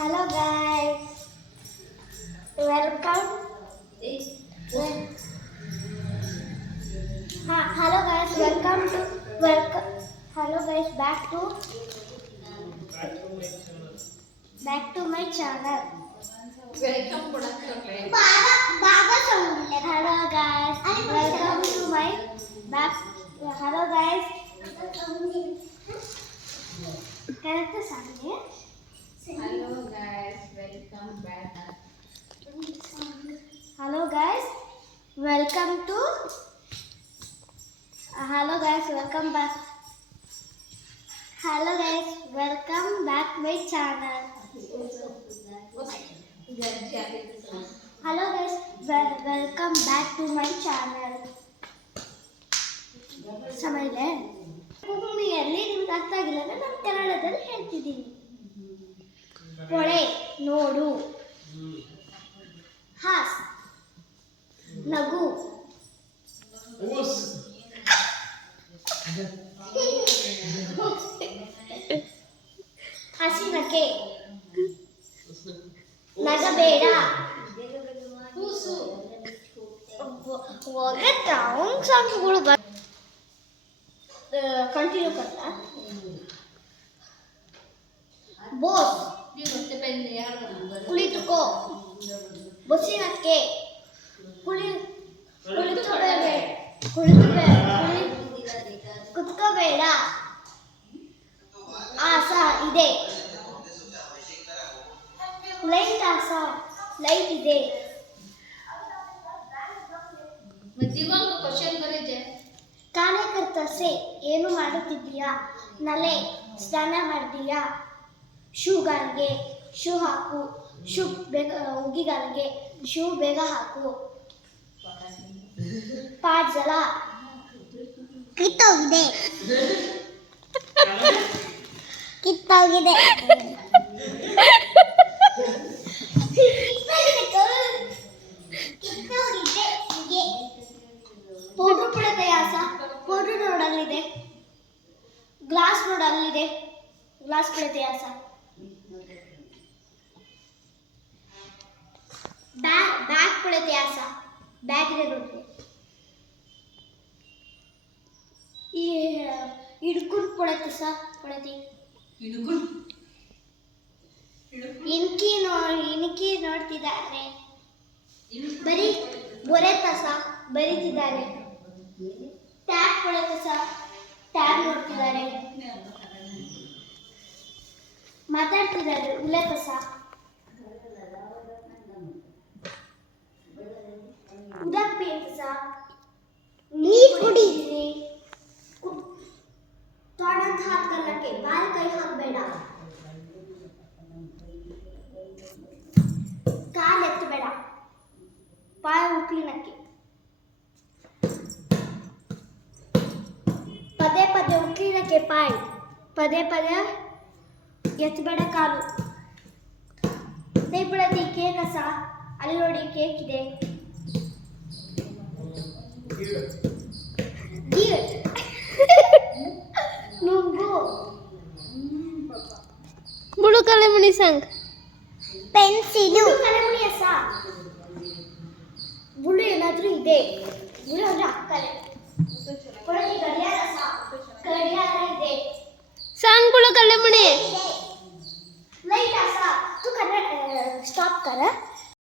Hello guys, welcome. Hello guys, welcome to welcome. Hello guys, back to my channel. Welcome production. Hello guys, welcome to my back. Hello guys. Character Sunday. Hello guys, welcome back. Hello guys, welcome to. Hello guys, welcome back. Hello guys, welcome back my channel. Hello guys, welcome back to my channel. ಸಮಯಲೇ ಭೂಮಿಯಲ್ಲಿ ನಿಮ್ಗೆ ಅರ್ಥ ಆಗಿಲ್ಲ ಅಂದ್ರೆ ನಾನು ಕನ್ನಡದಲ್ಲಿ ಹೇಳ್ತಿದ್ದೀನಿ. ಕೊಳೆ ನೋಡು, ಹಾಸ್ ನಗು, ಹಸಿನಕೆ, ನಗಬೇಡ, ರಾಂಗ್ ಸಾಂಗ್ಸ್ಗಳು ಕಂಟಿನ್ಯೂ करता ಬೋಸ್ ಕುಳಿತುಕೋ, ಬಸ್ಸಿನಕ್ಕೆ, ಕುತ್ಕೋಬೇಡ, ಆಸ ಇದೆ, ಲೈಟ್ ಆಸ ಲೈಟ್ ಇದೆ, ಕಾರ್ಯಕರ್ತಸೆ ಏನು ಮಾಡುತ್ತಿದ್ದೀಯಾ, ನಲೆ ಸ್ನಾನ ಮಾಡಿದೀಯಾ, ಶೂಗಾಲಿಗೆ ಶೂ ಹಾಕು, ಶೂ ಬೇಗ ಉಗಿಗಾಲಿಗೆ ಶೂ ಬೇಗ ಹಾಕು, ಪಾಜಲ ಕಿತ್ತೋಗಿದೆ ಕಿತ್ತೋಗಿದೆ ಪೌಡ್ರು ಪುಡತೆ ಯಾಸ ಪೌಡ್ರು ನೋಡಲ್ಲಿದೆ, ಗ್ಲಾಸ್ ನೋಡಲ್ಲಿದೆ, ಗ್ಲಾಸ್ ಪುಡತೆ ಯಾಸ, ಬ್ಯಾಗ್ ಪುಡತೆ ಯಾಸ ಬ್ಯಾಗ್ ಇದೆ ನೋಡಿ, ಈ ಇಡ್ಕುನ್ ಪುಡತೆ ಸ ಪುಡತಿ ಇನ್ಕಿ ನೋಡ್ತಿದ್ದಾರೆ, ಬರೀ ಬೊರೆತಸ ಬರೀತಿದ್ದಾರೆ, ಟ್ಯಾಬ್ ಪುಡತೆ ಸ ಟ್ಯಾಬ್ ನೋಡ್ತಿದ್ದಾರೆ, ಮಾತಾಡ್ತಿದ್ದಾರೆ, ಉಲೆತಸ ಉದಕ್ ಪೇಂತಸ ನೀರು ಕುಡಿದಿರಿ, ತೊಡಂತ ಹಾಕಲ್ಲಕ್ಕೆ ಬಾಯಿ ಕೈ ಹಾಕಬೇಡ, ಕಾಲು ಎತ್ತಬೇಡ, ಪಾಯ ಉಕ್ಲಿನಕ್ಕೆ, ಪದೇ ಪದೇ ಉಕ್ಲಿನಕ್ಕೆ ಪಾಯ್, ಪದೇ ಪದೇ ಎತ್ತಬೇಡ ಕಾಲು, ಬಿಡತಿ ಕೇಕಸ ಅಲ್ಲಿ ನೋಡಿ ಕೇಕ್ ಇದೆ, ನುಗ್ಗು, ಬುಡು ಕಲೆಮುನಿ ಸಂಗ್ ಪೆನ್ಸಿಲು ಕಲೆಮುನಿ ಅಸ, ಬುಳು ಏನಾದ್ರೂ ಇದೆ, ಬುಳು ಅಂದ್ರೆ ಅಕ್ಕಲೆ, ಕೊಡಲಿ ಗಡಿಯಾರ ಸ ಗಡಿಯಾರ ಇದೆ, ಸಂಗ್ ಬುಡು ಕಲೆಮುನಿ लाइट आसा तू कन्नड स्टॉप कर